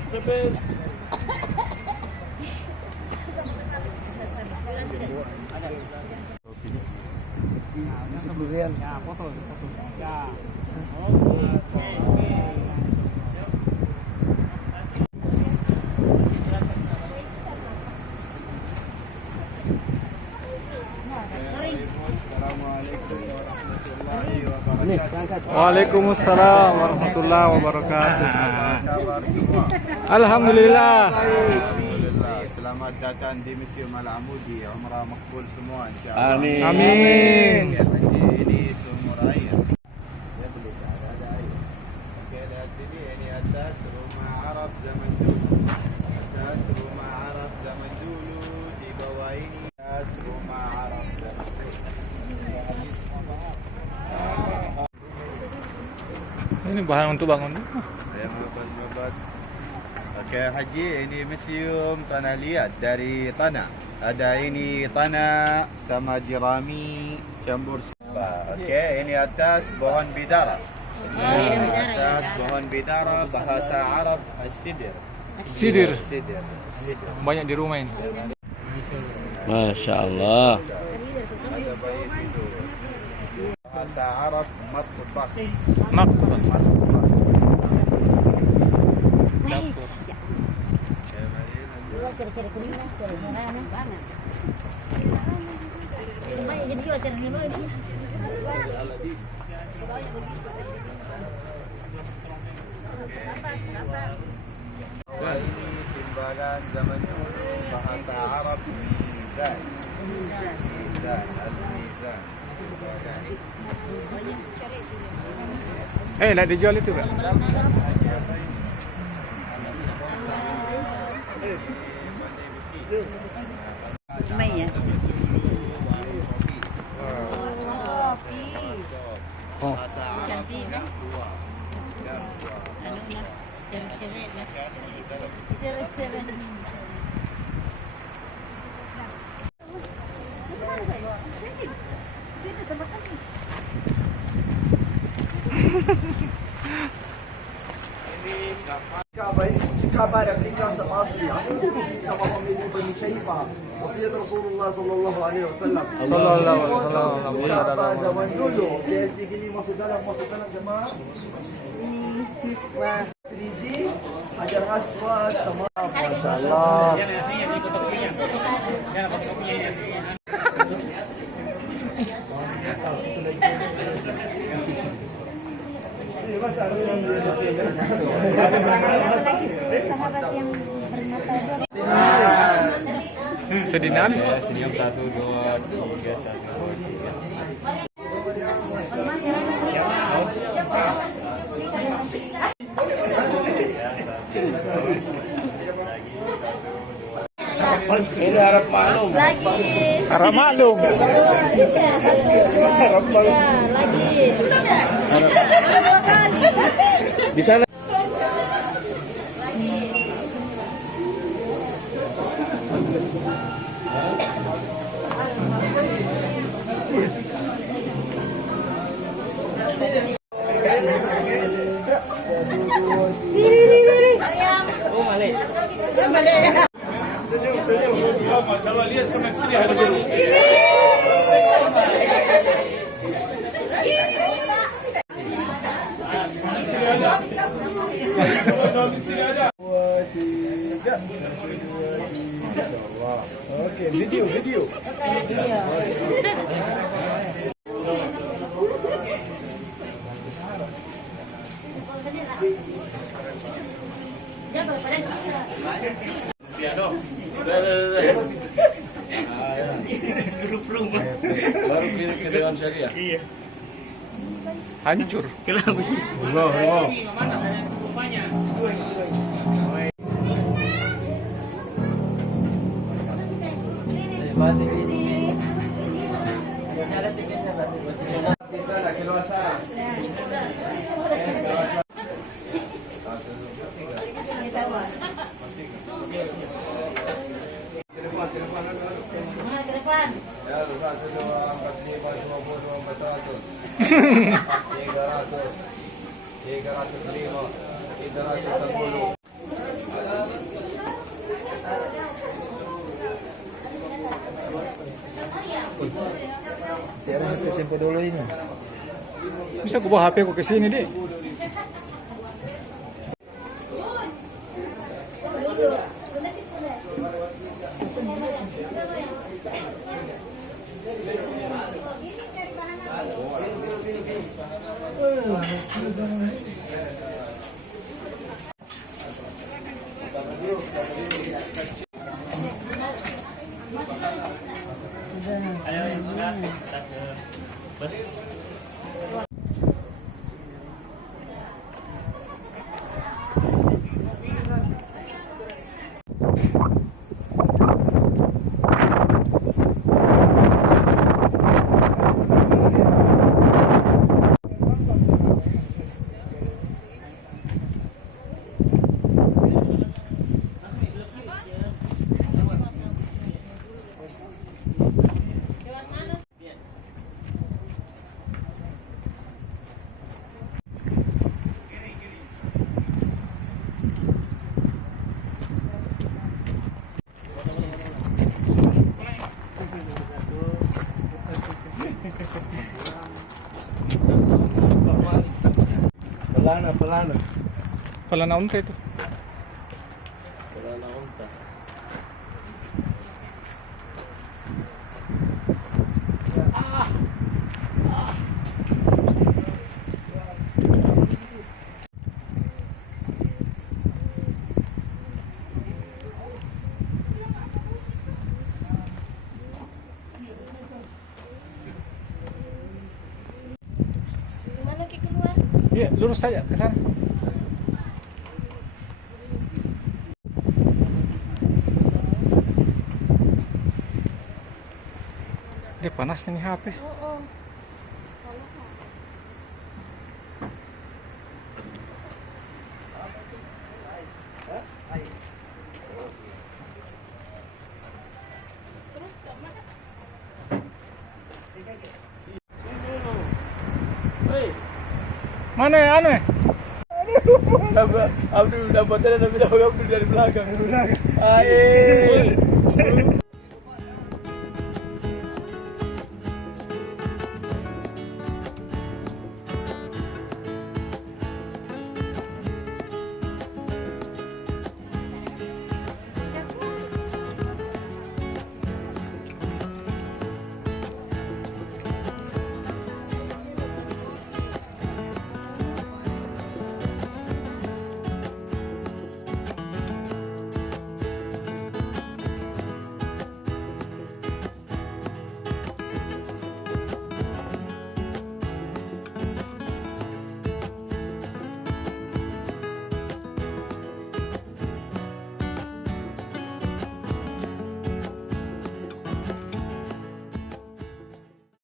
best. Real. Ya, foto. Ya. Waalaikumsalam warahmatullahi wabarakatuh. Alhamdulillah. Alhamdulillah. Selamat datang di Museum Al-Amudi. Umrah makbul semua insya-Allah. Amin. Amin. Ini sumur air. Ya boleh ada air. Oke, lihat sini ini atas rumah Arab zaman dulu. Atas rumah Arab zaman dulu, di bawah ini atas rumah Arab zaman dulu. Ini bahan untuk bangun. Ya, mabat. Oke, Haji, ini museum tanah liat dari tanah. Ada ini tanah sama jerami campur semua. Oke, ini atas pohon bidara. Atas pohon bidara bahasa Arab as-sidr. Sidir. Sidr. Banyak di rumah ini. Masya Allah. Ada bayi tidur. Bahasa Arab matbah. Makbah. Dapur. Cari-cari kuning lah, cari merah banget. Banyak jadi jual cari dulu ini. Ini timbalan zaman dulu bahasa Arab mizan. Mizan, al-mizan. Nak dijual itu, Kak? Lumayan. Oh. Bahasa Arab dua. Kabar replika sama asli. Asli sama pemilik Bani Syaifah. Wasiat Rasulullah sallallahu alaihi wasallam. Kabar zaman dulu. Kayak gini masuk dalam jemaah. Ini misbah 3D, Hajar Aswad sama masyaallah. Sahabat yang bermata Sedinan. Ya, senyum 1, 2, 3, 1. Ini harap maklum. Harap maklum. Di sana. Masyaallah, lihat sama istri ada dulu. Oke, video. Baru ke Dewan Syariah. Iya. Hancur. Allah. Ya, 1, 2, 4, 5, 20, 400. 300. 305. 310. Saya ada tempo dulu ini. Bisa gua bawa HP ku ke sini, Dik. Pelana. Pala na unta itu. Pelana unta. Gimana Ki keluar? Iya, lurus saja ke sana. Dia panasnya nih HP. Oh. Terus kemana? Mana ya anu? Abdul dapatnya tapi Abdul dari belakang. Aye.